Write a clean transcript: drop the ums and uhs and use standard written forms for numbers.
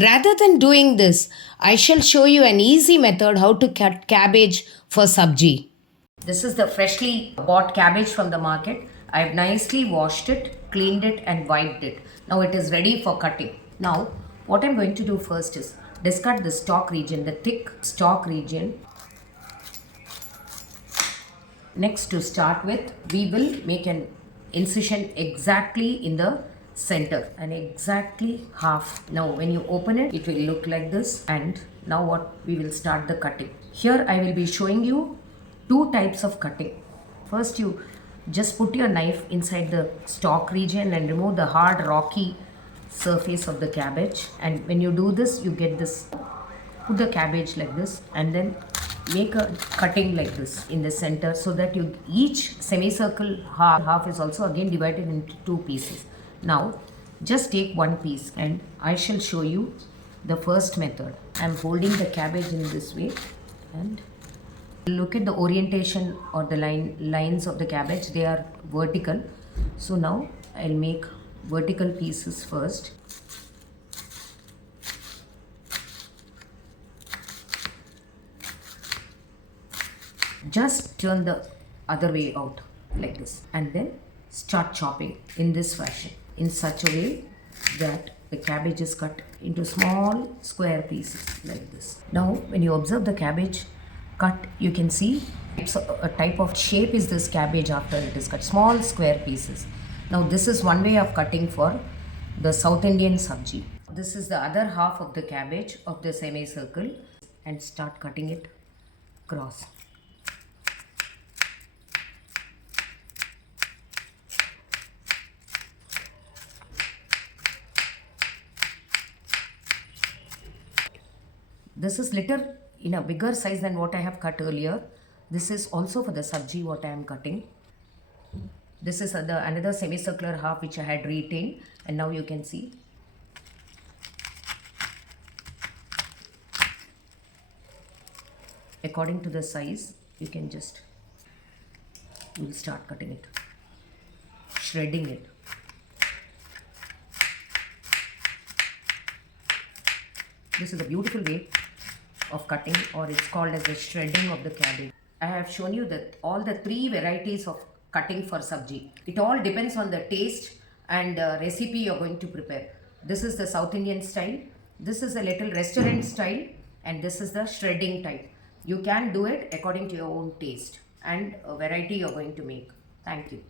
Rather than doing this, I shall show you an easy method how to cut cabbage for sabji. This is the freshly bought cabbage from the market. I have nicely washed it, cleaned it and wiped it. Now it is ready for cutting. Now what I'm going to do first is discard the stalk region, the thick stalk region. Next, to start with, we will make an incision exactly in the center and exactly half. Now when you open it, it will look like this. And now what, we will start the cutting. Here I will be showing you two types of cutting. First, you just put your knife inside the stalk region and remove the hard rocky surface of the cabbage. And when you do this, you get this, put the cabbage like this and then make a cutting like this in the center, so that you each semicircle half is also again divided into two pieces. Now just take one piece and I shall show you the first method. I am holding the cabbage in this way and look at the orientation or the lines of the cabbage, they are vertical. So now I'll make vertical pieces first. Just turn the other way out like this and then start chopping in this fashion, in such a way that the cabbage is cut into small square pieces like this. Now when you observe the cabbage cut, you can see a type of shape is this cabbage after it is cut, small square pieces. Now this is one way of cutting for the South Indian sabji. This is the other half of the cabbage of the semicircle and start cutting it across. This is little in a bigger size than what I have cut earlier. This is also for the sabji what I am cutting. This is another semicircular half which I had retained, and now you can see. According to the size, you can just, we'll start cutting it, shredding it. This is a beautiful way of cutting, or it's called as the shredding of the cabbage. I have shown you that all the three varieties of cutting for sabji. It all depends on the taste and recipe you're going to prepare. This is the South Indian style, this is a little restaurant style, and this is the shredding type. You can do it according to your own taste and variety you're going to make. Thank you.